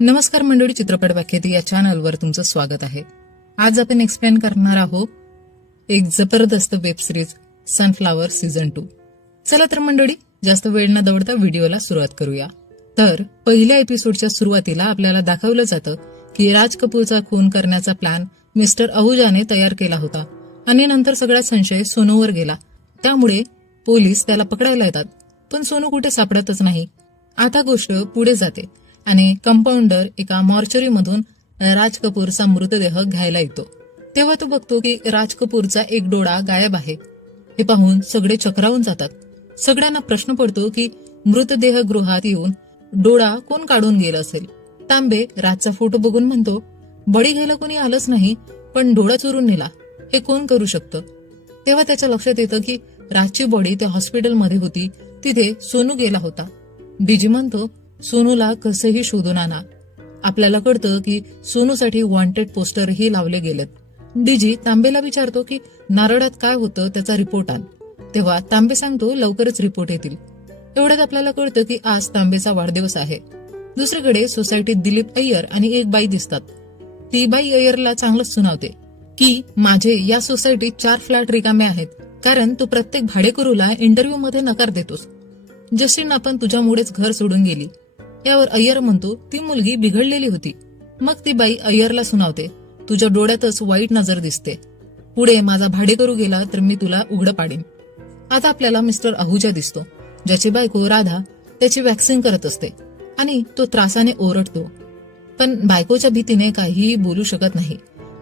नमस्कार मंडळी, चित्रपट व्याख्याती या चॅनलवर तुमचं स्वागत आहे. आज आपण एक्सप्लेन करणार आहोत एक जबरदस्त वेब सिरीज सनफ्लावर सीझन 2. चला तर मंडळी, जास्त वेळ न दवडता व्हिडिओला सुरुवात करूया. तर पहिल्या एपिसोडच्या सुरुवातीला आपल्याला दाखवलं जातं की राज कपूरचा खून करण्याचा प्लॅन मिस्टर अहुजाने तयार केला होता आणि नंतर सगळा संशय सोनूवर गेला. त्यामुळे पोलीस त्याला पकडायला येतात, पण सोनू कुठे सापडतच नाही. आता गोष्ट पुढे जाते आणि कंपाऊंडर एका मॉर्चरीमधून राज कपूरचा मृतदेह घ्यायला येतो. तेव्हा तो बघतो की राज कपूरचा एक डोळा गायब आहे. हे पाहून सगळे चक्रावून जातात. सगळ्यांना प्रश्न पडतो की मृतदेह गृहात येऊन डोळा कोण काढून गेला असेल. तांबे राजचा फोटो बघून म्हणतो, बडी घ्यायला कोणी आलंच नाही, पण डोळा चोरून नेला, हे कोण करू शकतं. तेव्हा त्याच्या लक्षात येतं की राजची बॉडी त्या हॉस्पिटलमध्ये होती, तिथे सोनू गेला होता. डीजी म्हणतो, सोनूला कसंही शोधून आणा. आपल्याला कळतं की सोनूसाठी वॉन्टेड पोस्टरही लावले गेलेत. डीजी तांबेला विचारतो की नारळात काय होतं त्याचा रिपोर्ट आण. तेव्हा तांबे सांगतो लवकरच रिपोर्ट येतील. एवढ्यात आपल्याला कळतं की आज तांबेचा वाढदिवस आहे. दुसरीकडे सोसायटीत दिलीप अय्यर आणि एक बाई दिसतात. ती बाई अय्यरला चांगलंच सुनावते की माझे या सोसायटीत 4 फ्लॅट रिकामे आहेत, कारण तू प्रत्येक भाडेकरूला इंटरव्ह्यू मध्ये नकार देतोस. जस्टिन आपण तुझ्यामुळेच घर सोडून गेली. यावर अय्यर म्हणतो, ती मुलगी बिघडलेली होती. मग ती बाई अय्यरला सुनावते, तुझ्या डोळ्यातच वाईट नजर दिसते. पुढे माझा भाडेकरू गेला तर मी तुला उघडं पाडीन. आता आपल्याला मिस्टर अहुजा दिसतो, ज्याची बायको राधा त्याची वॅक्सिंग करत असते आणि तो त्रासाने ओरडतो. पण बायकोच्या भीतीने काहीही बोलू शकत नाही,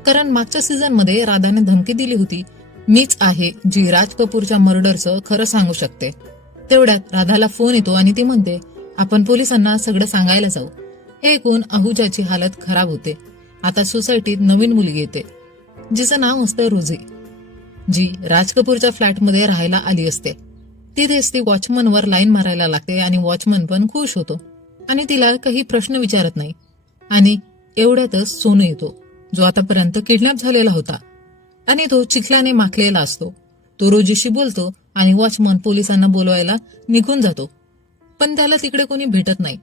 कारण मागच्या सीझन मध्ये राधाने धमकी दिली होती, मीच आहे जी राज कपूरच्या मर्डरचं खरं सांगू शकते. तेवढ्यात राधाला फोन येतो आणि ती म्हणते, आपण पोलिसांना सगळं सांगायला जाऊ. हे ऐकून अहुजाची हालत खराब होते. आता सोसायटीत नवीन मुलगी येते, जिचं नाव असतं रोझी, जी राज कपूरच्या फ्लॅटमध्ये राहायला आली असते. तिथेच ती वॉचमनवर लाईन मारायला लागते आणि वॉचमन पण खुश होतो आणि तिला काही प्रश्न विचारत नाही. आणि एवढ्यातच सोनू येतो, जो आतापर्यंत किडनॅप झालेला होता आणि तो चिखलाने माखलेला असतो. तो रोजीशी बोलतो आणि वॉचमन पोलिसांना बोलवायला निघून जातो, पण त्याला तिकडे कोणी भेटत नाही.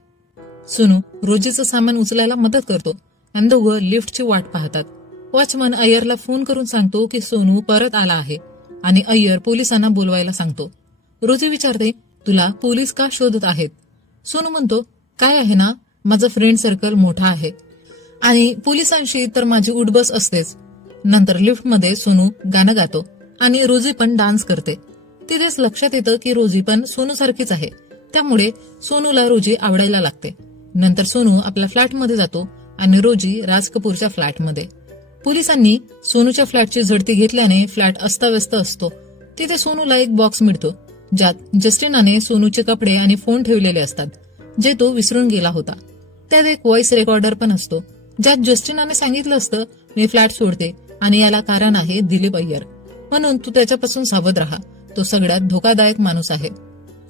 सोनू रोजीचं सामान उचलायला मदत करतो आणि दोघं लिफ्टची वाट पाहतात. वॉचमन अय्यरला फोन करून सांगतो की सोनू परत आला आहे आणि अय्यर पोलिसांना बोलवायला सांगतो. रोजी विचारते, तुला पोलीस का शोधत आहेत. सोनू म्हणतो, काय आहे ना, माझं फ्रेंड सर्कल मोठा आहे आणि पोलिसांशी तर माझी उठबस असतेच. नंतर लिफ्टमध्ये सोनू गाणं गातो आणि रोजी पण डान्स करते. तिथेच लक्षात येतं की रोजी पण सोनू सारखीच आहे, त्यामुळे सोनूला रोजी आवडायला लागते. नंतर सोनू आपल्या फ्लॅटमध्ये जातो आणि रोजी राज कपूरच्या फ्लॅटमध्ये. पोलिसांनी सोनूच्या फ्लॅटची झडती घेतल्याने फ्लॅट अस्ताव्यस्त असतो. तिथे सोनूला एक बॉक्स मिळतो, ज्यात जस्टिनाने सोनूचे कपडे आणि फोन ठेवलेले असतात, जे तो विसरून गेला होता. त्यात एक व्हॉइस रेकॉर्डर पण असतो, ज्यात जस्टिनाने सांगितलं असतं, मी फ्लॅट सोडते आणि याला कारण आहे दिलीप अय्यर, म्हणून तू त्याच्यापासून सावध राहा, तो सगळ्यात धोकादायक माणूस आहे.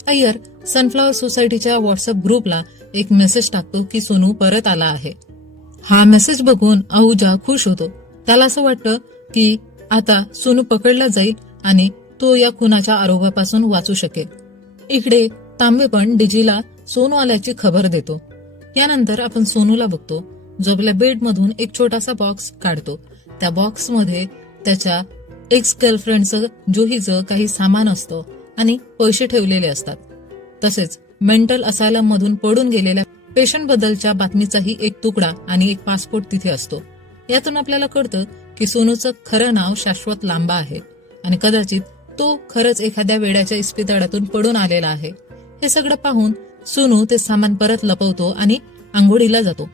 अय्यर सनफ्लावर सोसायटीच्या व्हॉट्सअप ग्रुपला एक मेसेज टाकतो की सोनू परत आला आहे. हा मेसेज बघून अहुजा खुश होतो. त्याला असं वाटतं की आता सोनू पकडला जाईल आणि तो या खुनाच्या आरोपापासून वाचू शकेल. इकडे तांबे पण डीजीला सोनू आल्याची खबर देतो. यानंतर आपण सोनूला बघतो, जो आपल्या बेडमधून एक छोटासा बॉक्स काढतो. त्या बॉक्समध्ये त्याच्या एक्स गर्लफ्रेंडचं जुहीचं काही सामान असतं आणि पैसे ठेवलेले असतात. तसेच मेंटल असायलम मधून पडून गेलेल्या पेशंट बद्दलच्या बातमीचाही एक तुकडा आणि एक पासपोर्ट तिथे असतो. यातून आपल्याला कळतं की सोनूचं खरं नाव शाश्वत लांबा आहे आणि कदाचित तो खरंच एखाद्या वेड्याच्या इस्पितळातून पडून आलेला आहे. हे सगळं पाहून सोनू ते सामान परत लपवतो आणि आंघोळीला जातो.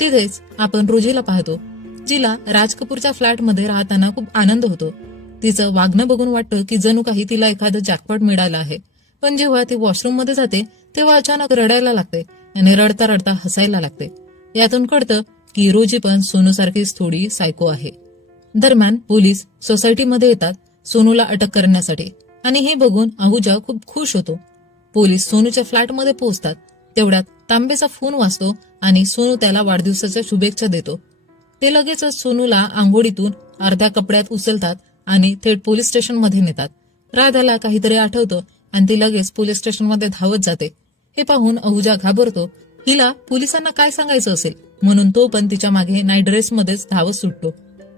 तिथेच आपण रोजीला पाहतो, जिला राज कपूरच्या फ्लॅटमध्ये राहताना खूप आनंद होतो. तिचं वागणं बघून वाटतं की जणू काही तिला एखादं जॅकपॉट मिळालं आहे. पण जेव्हा ती वॉशरूम मध्ये जाते तेव्हा अचानक रडायला लागते आणि रडता रडता हसायला लागते. यातून कळतं की रोजी पण सोनू सारखीच थोडी सायको आहे. दरम्यान पोलीस सोसायटीमध्ये येतात सोनूला अटक करण्यासाठी आणि हे बघून अहुजा खूप खुश होतो. पोलीस सोनूच्या फ्लॅटमध्ये पोहोचतात. तेवढ्यात तांबेचा फोन वाजतो आणि सोनू त्याला वाढदिवसाच्या शुभेच्छा देतो. ते लगेचच सोनूला आंघोळीतून अर्ध्या कपड्यात उचलतात आणि थेट पोलीस स्टेशनमध्ये नेतात. राधाला काहीतरी आठवतं आणि ती लगेच पोलीस स्टेशनमध्ये धावत जाते. हे पाहून अहुजा घाबरतो. हिला पोलिसांना काय सांगायचं असेल. म्हणून तो पण तिच्या मागे नाईट ड्रेसमध्येच धावत सुटतो.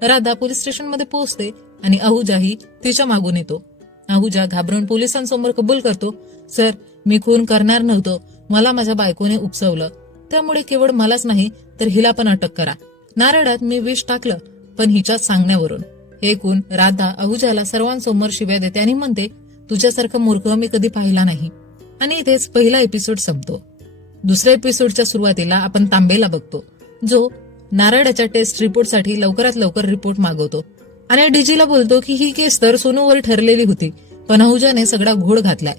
राधा पोलीस स्टेशनमध्ये पोहोचते आणि अहुजाही तिच्या मागून येतो. अहुजा घाबरून पोलिसांसमोर कबूल करतो, सर, मी खून करणार नव्हतो. मला माझ्या बायकोने उपसवलं. त्यामुळे केवळ मलाच नाही तर हिला पण अटक करा. नारळात मी विष टाकलं, पण हिच्याच सांगण्यावरून. हे ऐकून राधा अहुजाला सर्वांसमोर शिव्या देते आणि म्हणते, तुझ्यासारखा मूर्ख मी कधी पाहिला नाही. आणि इथेच पहिला एपिसोड संपतो. दुसऱ्या एपिसोडच्या सुरुवातीला आपण तांबेला बघतो, जो नारळाच्या टेस्ट रिपोर्टसाठी लवकरात लवकर रिपोर्ट मागवतो आणि डीजीला बोलतो की ही केस तर सोनूवर ठरलेली होती, पण अहुजाने सगळा घोळ घातलाय.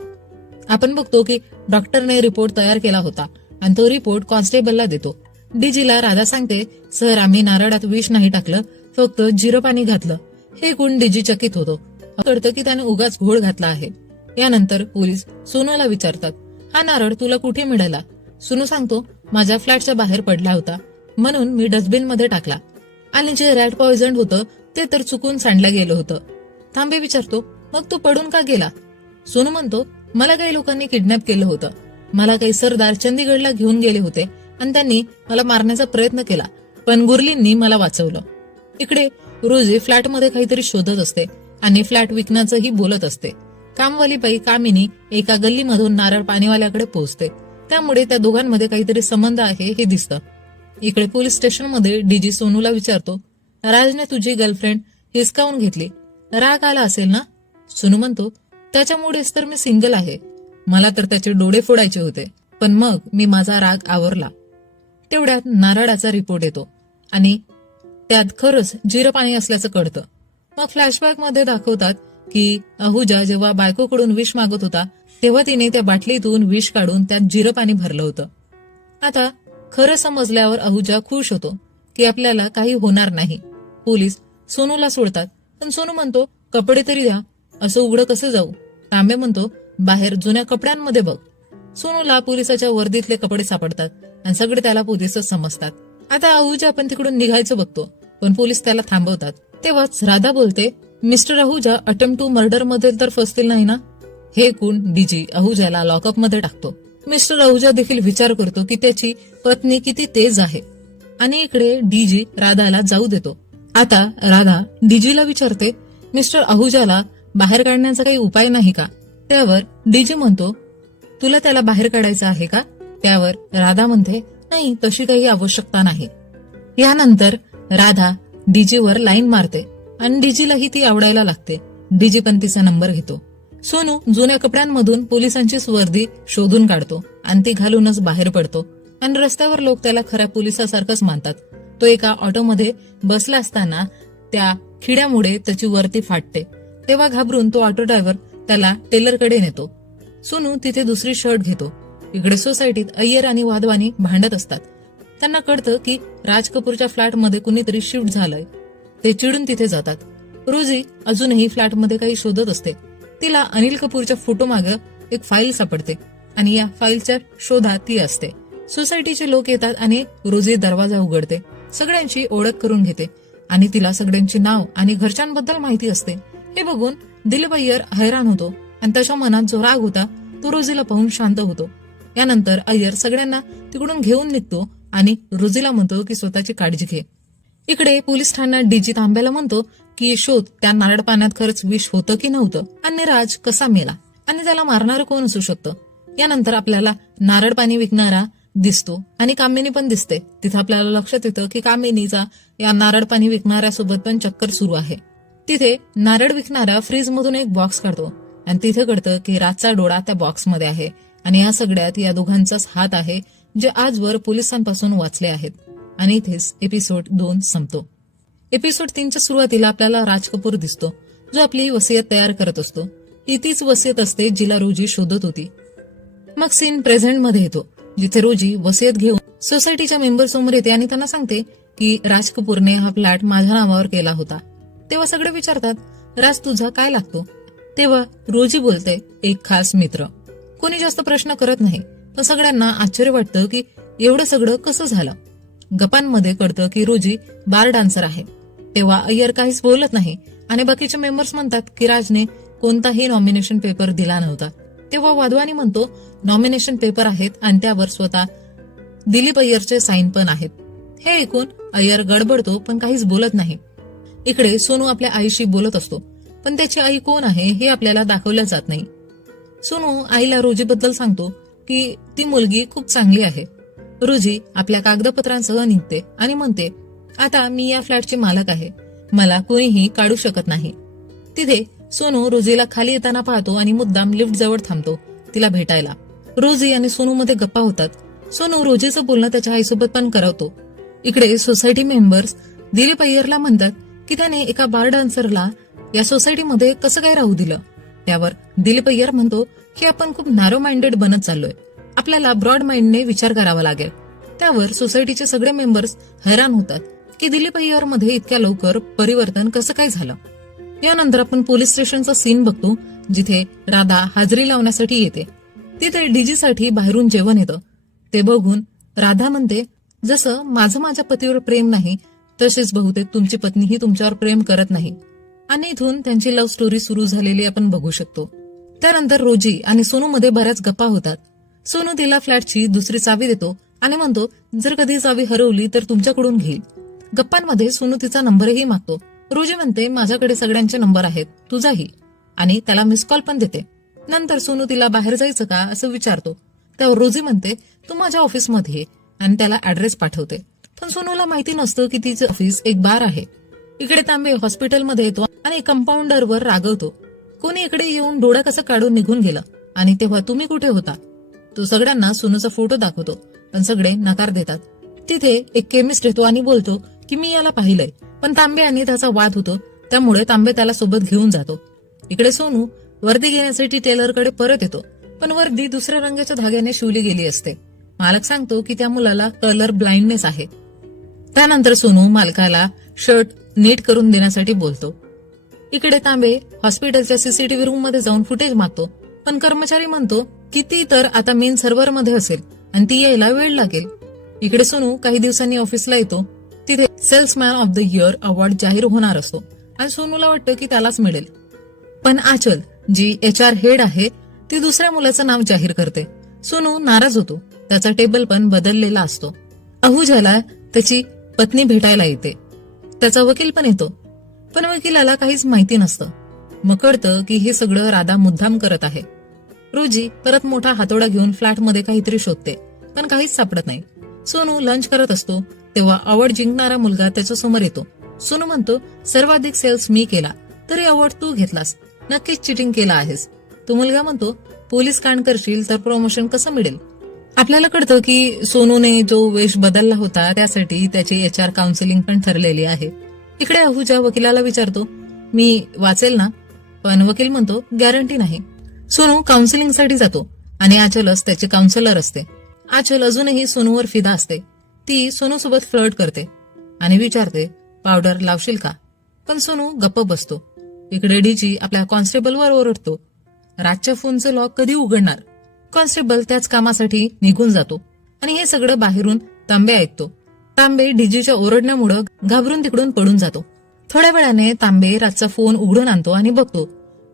आपण बघतो की डॉक्टरने रिपोर्ट तयार केला होता आणि तो रिपोर्ट कॉन्स्टेबलला देतो. डीजीला राधा सांगते, सर, आम्ही नारळात विष नाही टाकलं, फक्त जिरं पाणी घातलं. हे गुण डीजी चकित होतो. कळतं की त्याने उगाच घोळ घातला आहे. यानंतर पोलीस सोनूला विचारतात, हा नारळ तुला कुठे मिळाला? सोनू सांगतो, माझ्या फ्लॅटच्या बाहेर पडला होता, म्हणून मी डस्टबिन मध्ये टाकला. आणि जे रॅट पॉइझन होतं ते तर चुकून सांडलं गेलं होतं. तांबे विचारतो, मग तो पडून का गेला? सोनू म्हणतो, मला काही लोकांनी किडनॅप केलं होतं. मला काही सरदार चंदीगडला घेऊन गेले होते आणि त्यांनी मला मारण्याचा प्रयत्न केला, पण गुरलींनी मला वाचवलं. इकडे रोजी फ्लॅटमध्ये काहीतरी शोधत असते आणि फ्लॅट विकण्याचंही बोलत असते. कामवाली बाई कामिनी एका गल्लीमधून नारळ पाणीवाल्याकडे पोहोचते. त्यामुळे त्या दोघांमध्ये काहीतरी संबंध आहे हे दिसतं. इकडे पोलीस स्टेशनमध्ये डीजी सोनूला विचारतो, राजने तुझी गर्लफ्रेंड हिसकावून घेतली, राग आला असेल ना? सोनू म्हणतो, त्याच्यामुळेच तर मी सिंगल आहे. मला तर त्याचे डोळे फोडायचे होते, पण मग मी माझा राग आवरला. तेवढ्यात नारळाचा रिपोर्ट येतो आणि त्यात खरंच जिरं पाणी असल्याचं कळतं. मग फ्लॅशबॅक मध्ये दाखवतात की अहुजा जेव्हा बायकोकडून विष मागत होता तेव्हा तिने त्या बाटलीतून विष काढून त्यात जिरं पाणी भरलं होतं. आता खरं समजल्यावर अहुजा खुश होतो की आपल्याला काही होणार नाही. पोलीस सोनूला सोडतात, पण सोनू म्हणतो, कपडे तरी द्या, असं उघडं कसं जाऊ? तांबे म्हणतो, बाहेर जुन्या कपड्यांमध्ये बघ. सोनूला पोलिसाच्या वर्दीतले कपडे सापडतात आणि सगळे त्याला पोलीसच समजतात. आता अहुजा आपण तिकडून निघायचं बघतो, पण पोलीस त्याला थांबवतात. तेव्हाच राधा बोलते, mister Ahuja attempt to murder मध्ये तर फसतील नाही ना? हे ऐकून डीजी अहुजाला लॉकअप मध्ये टाकतो. मिस्टर अहुजा देखील विचार करतो की त्याची पत्नी किती तेज आहे आणि इकडे डीजी राधाला जाऊ देतो. आता राधा डीजीला विचारते, मिस्टर अहुजाला बाहेर काढण्याचा काही उपाय नाही का? त्यावर डीजी म्हणतो, तुला त्याला बाहेर काढायचं आहे का? त्यावर राधा म्हणते, नाही, तशी काही आवश्यकता नाही. यानंतर राधा डीजीवर लाईन मारते आणि डीजीलाही ती आवडायला लागते. डीजी पण तिचा नंबर घेतो. सोनू जुन्या कपड्यांमधून पोलिसांची वर्दी शोधून काढतो आणि ती घालूनच बाहेर पडतो आणि रस्त्यावर लोक त्याला खऱ्या पोलिसासारखंच मानतात. तो एका ऑटोमध्ये बसला असताना त्या खिड्यामुळे त्याची वर्दी फाटते. तेव्हा घाबरून तो ऑटो ड्रायव्हर त्याला टेलरकडे नेतो. सोनू तिथे दुसरी शर्ट घेतो. इकडे सोसायटीत अय्यर आणि वाधवानी भांडत असतात. त्यांना कळतं की राज कपूरच्या फ्लॅटमध्ये कुणीतरी शिफ्ट झालंय. ते चिडून तिथे जातात. रोजी अजूनही फ्लॅटमध्ये काही शोधत असते. तिला अनिल कपूरच्या फोटो मागे एक फाईल सापडते आणि या फाईलच्या शोधात ती असते. सोसायटीचे लोक येतात आणि रोजी दरवाजा उघडते, सगळ्यांची ओळख करून घेते आणि तिला सगळ्यांची नाव आणि घरच्यांबद्दल माहिती असते. हे बघून दिलीप अय्यर हैराण होतो आणि त्याच्या मनात जो राग होता तो रोजीला पाहून शांत होतो. यानंतर अय्यर सगळ्यांना तिकडून घेऊन निघतो आणि रोजीला म्हणतो की स्वतःची काळजी घे. इकडे पोलीस ठाण्यात डीजी तांब्याला म्हणतो की शोध त्या नारळ पाण्यात खरंच विष होतं की नव्हतं आणि राज कसा मेला आणि त्याला मारणारं कोण असू शकतं. यानंतर आपल्याला नारळ पाणी विकणारा दिसतो आणि कामिनी पण दिसते. तिथं आपल्याला लक्षात येतं की कामिनीचा या नारळ पाणी विकणाऱ्यासोबत पण चक्कर सुरू आहे. तिथे नारळ विकणारा फ्रीज मधून एक बॉक्स काढतो आणि तिथे कळतं की राजचा डोळा त्या बॉक्समध्ये आहे आणि या सगळ्यात या दोघांचाच हात आहे जे आजवर पोलिसांपासून वाचले आहेत. आणि इथेच एपिसोड 2 संपतो. एपिसोड 3च्या सुरुवातीला आपल्याला राज कपूर दिसतो, जो आपली वसियत तयार करत असतो. ही तीच वसियत असते जिला रोजी शोधत होती. मग सीन प्रेझेंट मध्ये येतो, जिथे रोजी वसियत घेऊन सोसायटीच्या मेंबर समोर येते आणि त्यांना सांगते की राज कपूरने हा फ्लॅट माझ्या नावावर केला होता. तेव्हा सगळे विचारतात, राज तुझा काय लागतो? तेव्हा रोजी बोलते, एक खास मित्र. कोणी जास्त प्रश्न करत नाही, पण सगळ्यांना आश्चर्य वाटतं की एवढं सगळं कसं झालं. गप्पांमध्ये कळतं की रोजी बार डान्सर आहे. तेव्हा अय्यर काहीच बोलत नाही आणि बाकीचे मेंबर्स म्हणतात की राजने कोणताही नॉमिनेशन पेपर दिला नव्हता. तेव्हा वाधवानी म्हणतो, नॉमिनेशन पेपर आहेत आणि त्यावर स्वतः दिलीप अय्यरचे साईन पण आहेत. हे ऐकून अय्यर गडबडतो पण काहीच बोलत नाही. इकडे सोनू आपल्या आईशी बोलत असतो, पण त्याची आई कोण आहे हे आपल्याला दाखवलं जात नाही. सोनू आईला रोजीबद्दल सांगतो की ती मुलगी खूप चांगली आहे. रोजी आपल्या कागदपत्रांसह निघते आणि म्हणते, आता मी या फ्लॅटचे मालक आहे, मला कोणीही काढू शकत नाही. तिथे सोनू रोजीला खाली येताना पाहतो आणि मुद्दाम लिफ्ट जवळ थांबतो तिला भेटायला. रोजी आणि सोनू मध्ये गप्पा होतात. सोनू रोजीचं बोलणं त्याच्या आईसोबत पण करवतो. इकडे सोसायटी मेंबर्स दिलीप अय्यरला म्हणतात की त्याने एका बार डान्सरला या सोसायटीमध्ये कसं काय राहू दिलं. त्यावर दिलीप अय्यर म्हणतो की आपण खूप नॅरो माइंडेड बनत चाललोय, आपल्याला ब्रॉड माइंडने विचार करावा लागेल. त्यावर सोसायटीचे सगळे मेंबर्स हैराण होतात की दिलीप अय्यर मध्ये इतक्या लवकर परिवर्तन कसं काय झालं. यानंतर आपण पोलीस स्टेशनचा सीन बघतो, जिथे राधा हाजरी लावण्यासाठी येते. तिथे डीजी साठी बाहेरून जेवण येतं. ते बघून राधा म्हणते, जसं माझं माझ्या पतीवर प्रेम नाही तसेच बहुतेक तुमची पत्नीही तुमच्यावर प्रेम करत नाही. आणि इथून त्यांची लव्ह स्टोरी सुरू झालेली आपण बघू शकतो. त्यानंतर रोजी आणि सोनू मध्ये बऱ्याच गप्पा होतात. सोनू तिला फ्लॅटची दुसरी चावी देतो आणि म्हणतो, जर कधी चावी हरवली तर तुमच्याकडून घेईल. गप्पांमध्ये सोनू तिचा नंबरही मागतो. रोजी म्हणते, माझ्याकडे सगळ्यांचे नंबर आहेत, तुझाही, आणि त्याला मिस कॉल पण देते. नंतर सोनू तिला बाहेर जायचं का असं विचारतो. त्यावर रोजी म्हणते, तू माझ्या ऑफिसमध्ये ये, आणि त्याला ऍड्रेस पाठवते. पण सोनूला माहिती नसतं की तिचं ऑफिस एक बार आहे. इकडे तांबे हॉस्पिटलमध्ये येतो आणि कंपाऊंडरवर रागवतो, कोणी इकडे येऊन डोळा कसं काढून निघून गेलं, आणि तेव्हा तुम्ही कुठे होता. तो सगळ्यांना सोनूचा फोटो दाखवतो, पण सगळे नकार देतात. तिथे एक केमिस्ट येतो आणि बोलतो की मी याला पाहिलंय, पण तांबे आणि त्याचा वाद होतो, त्यामुळे तांबे त्याला सोबत घेऊन जातो. इकडे सोनू वर्दी घेण्यासाठी टेलरकडे परत येतो, पण वर्दी दुसऱ्या रंगाच्या धाग्याने शिवली गेली असते. मालक सांगतो की त्या मुलाला कलर ब्लाइंडनेस आहे. त्यानंतर सोनू मालकाला शर्ट नीट करून देण्यासाठी बोलतो. इकडे तांबे हॉस्पिटलच्या सीसीटीव्ही रूम मध्ये जाऊन फुटेज मागतो, पण कर्मचारी म्हणतो की ती तर आता मेन सर्व्हर मध्ये असेल आणि ती यायला वेळ लागेल. इकडे सोनू काही दिवसांनी ऑफिसला येतो. तिथे salesman of the year award जाहीर होणार असतो आणि सोनूला वाटतं की त्यालाच मिळेल. पण आचल, जी HR हेड आहे, ती दुसऱ्या मुलाचं नाव जाहीर करते. सोनू नाराज होतो. त्याचा टेबल पण बदललेला असतो. अहुजाला त्याची पत्नी भेटायला येते. त्याचा वकील पण येतो, पण वकिलाला काहीच माहिती नसतं. मग कळतं की हे सगळं राधा मुद्दाम करत आहे. रोजी परत मोठा हातोडा घेऊन फ्लॅटमध्ये काहीतरी शोधते, पण काहीच सापडत नाही. सोनू लंच करत असतो तेव्हा अवॉर्ड जिंकणारा मुलगा त्याच्यासमोर येतो. सोनू म्हणतो, सर्वाधिक सेल्स मी केला, तरी अवॉर्ड तू घेतलास, नक्कीच चिटिंग केला आहेस. तो मुलगा म्हणतो, पोलीस कांड करशील तर प्रमोशन कसं मिळेल. आपल्याला कळतं की सोनूने जो वेश बदलला होता त्यासाठी त्याची HR काउन्सिलिंग पण ठरलेली आहे. इकडे अहुजा वकिलाला विचारतो, मी वाचेल ना, पण वकील म्हणतो, गॅरंटी नाही. सोनू काउन्सिलिंगसाठी जातो आणि आचलच त्याची काउन्सिलर असते. आचल अजूनही सोनूवर फिदा असते. ती सोनूसोबत फ्लर्ट करते आणि विचारते, पावडर लावशील का, पण सोनू गप्प बसतो. इकडे डीजी आपल्या कॉन्स्टेबलवर ओरडतो, रातच्या फोनचे लॉक कधी उघडणार. कॉन्स्टेबल त्याच कामासाठी निघून जातो आणि हे सगळं बाहेरून तांबे ऐकतो. तांबे डीजीच्या ओरडण्यामुळे घाबरून तिकडून पडून जातो. थोड्या वेळाने तांबे रातचा फोन उघडून आणतो आणि बघतो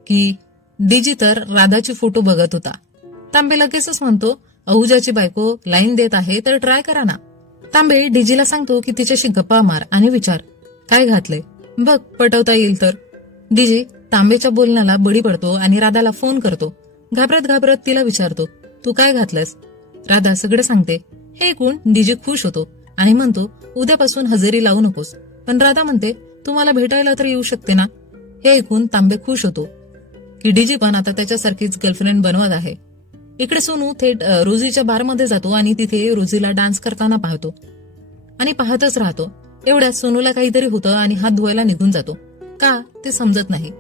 की डीजी तर राधाची फोटो बघत होता. तांबे लगेचच म्हणतो, अहुजाची बायको लाईन देत आहे तर ट्राय करा ना. तांबे डीजीला सांगतो की तिच्याशी गप्पा मार आणि विचार, काय घातलंय बघ, पटवता येईल तर. डीजी तांबेच्या बोलण्याला बळी पडतो आणि राधाला फोन करतो. घाबरत घाबरत तिला विचारतो, तू काय घातलंस. राधा सगळं सांगते. हे ऐकून डीजी खुश होतो आणि म्हणतो, उद्यापासून हजेरी लावू नकोस. पण राधा म्हणते, तू मला भेटायला तर येऊ शकते ना. हे ऐकून तांबे खुश होतो की डीजी पण आता त्याच्यासारखीच गर्लफ्रेंड बनवत आहे. इकडे सोनू थेट रोजीच्या बारमध्ये जातो आणि तिथे रोजीला डान्स करताना पाहतो आणि पाहतच राहतो. एवढ्यात सोनूला काहीतरी होतं आणि हात धुवायला निघून जातो. का ते समजत नाही.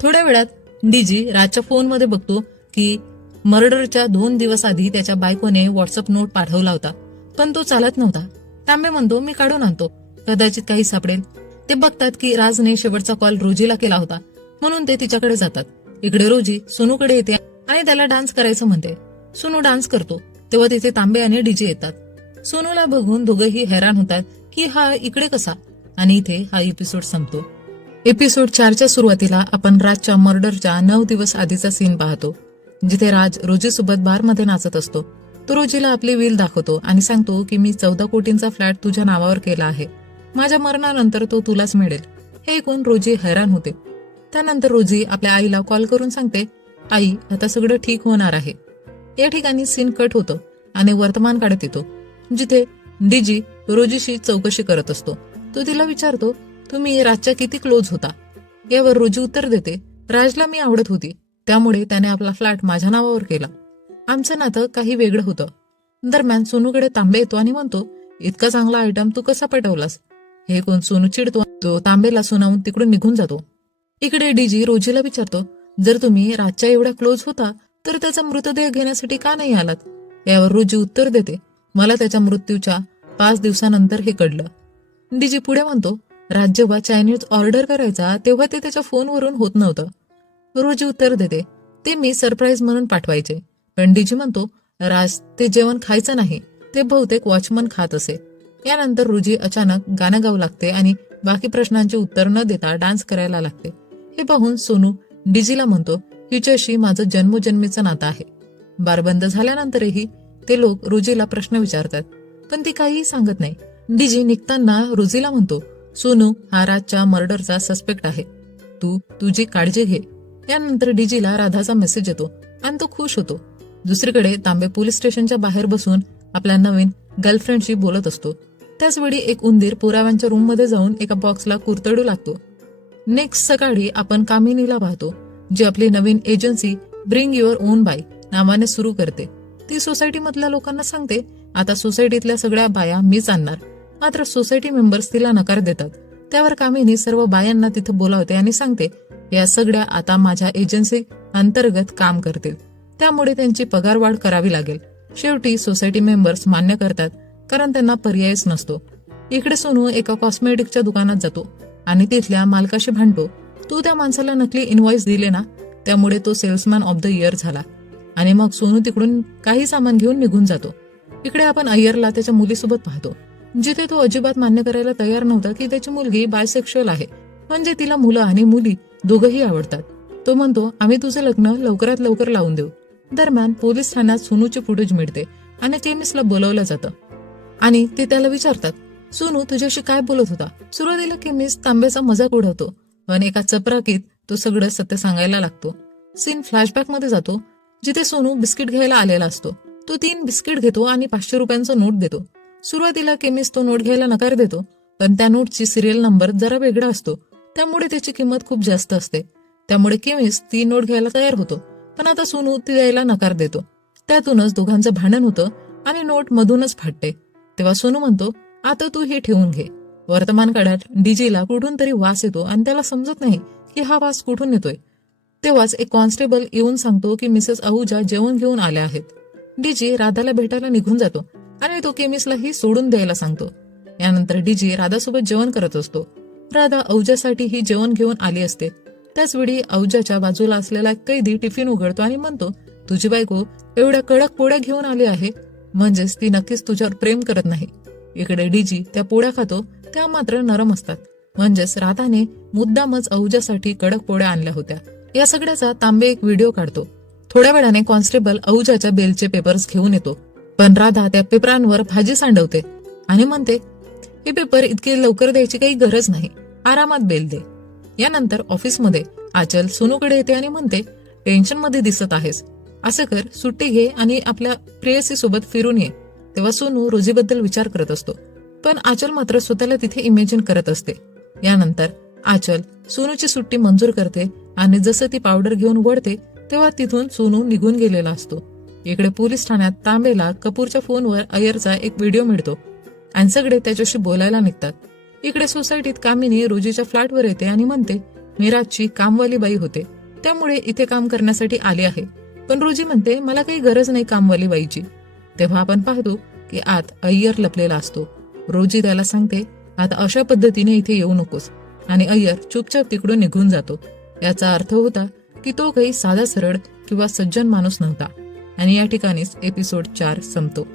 थोड्या वेळात डीजी राजच्या फोनमध्ये बघतो की मर्डरच्या 2 दिवस आधी त्याच्या बायकोने व्हॉट्सअप नोट पाठवला होता, पण तो चालत नव्हता. तांबे म्हणतो, मी काढून आणतो, कदाचित काही सापडेल. ते बघतात की राजने शेवटचा कॉल रोजीला केला होता, म्हणून ते तिच्याकडे जातात. इकडे रोजी सोनूकडे येते आणि त्याला डान्स करायचं म्हणते. सोनू डान्स करतो तेव्हा तिथे तांबे आणि डीजे येतात. सोनूला बघून दोघंही हैराण होतात की हा इकडे कसा, आणि इथे हा एपिसोड संपतो. एपिसोड 4च्या सुरुवातीला आपण राजच्या मर्डरच्या 9 दिवस आधीचा सीन पाहतो, जिथे राज रोजीसोबत बारमध्ये नाचत असतो. तो रोजीला आपली विल दाखवतो आणि सांगतो की मी 14 कोटींचा फ्लॅट तुझ्या नावावर केला आहे. माझ्या मरणानंतर तो तुलाच मिळेल. हे ऐकून रोजी हैराण होते. त्यानंतर रोजी आपल्या आईला कॉल करून सांगते, आई आता सगळं ठीक होणार आहे. या ठिकाणी सीन कट होतं आणि वर्तमान काळात येतो, जिथे डीजी रोजीशी चौकशी करत असतो. तो तिला विचारतो, तुम्ही राजच्या किती क्लोज होता? यावर रोजी उत्तर देते, राजला मी आवडत होती, त्यामुळे त्याने आपला फ्लॅट माझ्या नावावर केला. आमचं नातं काही वेगळं होतं. दरम्यान सोनूकडे तांबे येतो आणि म्हणतो, इतका चांगला आयटम तू कसा पटवलास? हे कोण सोनू चिडतो. तो तांबेला सुनावून तिकडून निघून जातो. इकडे डीजी रोजीला विचारतो, जर तुम्ही राजच्या एवढ्या क्लोज होता तर त्याचा मृतदेह घेण्यासाठी का नाही आलात? यावर रोजी उत्तर देते, मला त्याच्या मृत्यूच्या 5 दिवसानंतर हे कळलं. डीजी पुढे म्हणतो, राज जेव्हा चायनीज ऑर्डर करायचा तेव्हा ते त्याच्या फोनवरून होत नव्हतं. रोजी उत्तर देते, ते मी सरप्राईज म्हणून पाठवायचे. पण डीजी म्हणतो, राज ते जेवण खायचं नाही, ते बहुतेक वॉचमन खात असे. यानंतर रोजी अचानक गाणं गाऊ लागते आणि बाकी प्रश्नांची उत्तर न देता डान्स करायला लागते. हे पाहून सोनू डीजीला म्हणतो, हिच्याशी माझं जन्मोजन्मीचं नातं आहे. बार बंद झाल्यानंतरही ते लोक रोजीला प्रश्न विचारतात, पण ती काहीही सांगत नाही. डीजी निघताना रोजीला म्हणतो, सोनू हा राजच्या मर्डरचा सस्पेक्ट आहे, तू तुझी काळजी घे. यानंतर डीजीला राधाचा मेसेज येतो आणि तो खुश होतो. दुसरीकडे तांबे पोलीस स्टेशनच्या बाहेर बसून आपल्या नवीन गर्लफ्रेंडशी बोलत असतो. त्याचवेळी एक उंदीर पुराव्यांच्या रूममध्ये जाऊन एका बॉक्सला कुरतडू लागतो. नेक्स्ट सकाळी आपण कामिनीला पाहतो, जी आपली नवीन agency bring your own buy नावाने सुरू करते. ती सोसायटीमधल्या लोकांना सांगते, आता सोसायटीतल्या सगळ्या बाया मीच आणणार. मात्र सोसायटी मेंबर्स तिला नकार देतात. त्यावर कामिनी सर्व बायांना तिथे बोलावते आणि सांगते, या सगळ्या आता माझ्या एजन्सी अंतर्गत काम करतील, त्यामुळे त्यांची पगारवाढ करावी लागेल. शेवटी सोसायटी मेंबर्स मान्य करतात, कारण त्यांना पर्यायच नसतो. इकडे सोनू एका कॉस्मेटिकच्या दुकानात जातो आणि तिथल्या मालकाशी भांडतो. तू त्या माणसाला नकली इनव्हॉइस दिले ना, त्यामुळे तो सेल्समॅन ऑफ द इयर झाला. आणि मग सोनू तिकडून काही सामान घेऊन निघून जातो. इकडे आपण अय्यरला त्याच्या मुलीसोबत पाहतो, जिथे तो अजिबात मान्य करायला तयार नव्हता की त्याची मुलगी बायसेक्शुअल आहे, म्हणजे तिला मुलं आणि मुली दोघंही आवडतात. तो म्हणतो, आम्ही तुझं लग्न लवकरात लवकर लावून देऊ. दरम्यान पोलीस ठाण्यात सोनूची फुटेज मिळते आणि केमिस्टला बोलवलं जातं आणि ते त्याला विचारतात, सोनू तुझ्याशी काय बोलत होता? सुरुवातीला केमिस्ट तांब्याचा मजाक उडवतो, पण एका चपराकीत तो सगळं सत्य सांगायला लागतो. सीन फ्लॅशबॅक मध्ये जातो, जिथे सोनू बिस्किट घ्यायला आलेला असतो. तो 3 बिस्किट घेतो आणि 500 रुपयांचा नोट देतो. सुरुवातीला केमिस्ट तो नोट घ्यायला नकार देतो, पण त्या नोटची सिरियल नंबर जरा वेगळा असतो, त्यामुळे त्याची किंमत खूप जास्त असते. त्यामुळे केमिस्ट ती नोट घ्यायला तयार होतो, पण आता सोनू ती द्यायला नकार देतो. त्यातूनच दोघांचं भांडण होतं आणि नोट मधूनच फाटते. तेव्हा सोनू म्हणतो, आता तू हे ठेवून घे. वर्तमान काळात डीजीला कुठून तरी वास येतो आणि त्याला समजत नाही की हा वास कुठून येतोय. तेव्हाच एक कॉन्स्टेबल येऊन सांगतो की मिसेस आहूजा जेवण घेऊन आल्या आहेत. डीजी राधाला भेटायला निघून जातो आणि तो केमिस्टलाही सोडून द्यायला सांगतो. यानंतर डीजी राधासोबत जेवण करत असतो. राधा औजासाठीही जेवण घेऊन आली असते. त्याचवेळी औजाच्या बाजूला असलेला कैदी टिफिन उघडतो आणि म्हणतो, तुझी बायको एवढ्या कडक पोळ्या घेऊन आली आहे, म्हणजेच ती नक्कीच तुझ्यावर प्रेम करत नाही. इकडे डीजी त्या पोळ्या खातो, त्या मात्र नरम असतात, म्हणजेच राधाने मुद्दामच औजासाठी कडक पोळ्या आणल्या होत्या. या सगळ्याचा तांबे एक व्हिडिओ काढतो. थोड्या वेळाने कॉन्स्टेबल औजाच्या बेलचे पेपर्स घेऊन येतो, पण राधा त्या पेपरांवर भाजी सांडवते आणि म्हणते, हे पेपर इतके लवकर द्यायची काही गरज नाही, आरामात बेल दे. यानंतर ऑफिसमध्ये आचल सोनूकडे येते आणि म्हणते, टेन्शन मध्ये दिसत आहेस, असं कर, सुट्टी घे आणि आपल्या प्रेयसी सोबत फिरून ये. तेव्हा सोनू रोजीबद्दल विचार करत असतो, पण आचल मात्र स्वतःला तिथे इमॅजिन करत असते. यानंतर आचल सोनूची सुट्टी मंजूर करते आणि जसं ती पावडर घेऊन वळते तेव्हा तिथून सोनू निघून गेलेला असतो. इकडे पोलीस ठाण्यात तांबेला कपूरच्या फोनवर अय्यरचा एक व्हिडिओ मिळतो आणि सगळे त्याच्याशी बोलायला निघतात. इकडे सोसायटीत कामिनी रोजीच्या फ्लॅटवर येते आणि म्हणते, मी राजची कामवाली बाई होते, त्यामुळे इथे काम करण्यासाठी आली आहे. पण रोजी म्हणते, मला काही गरज नाही कामवाली बाईची. तेव्हा आपण पाहतो की आत अय्यर लपलेला असतो. रोजी त्याला सांगते, आता अशा पद्धतीने इथे येऊ नकोस, आणि अय्यर चुपचाप तिकडून निघून जातो. याचा अर्थ होता की तो काही साधा सरळ किंवा सज्जन माणूस नव्हता. आणि या ठिकाणीच एपिसोड 4 संपतो.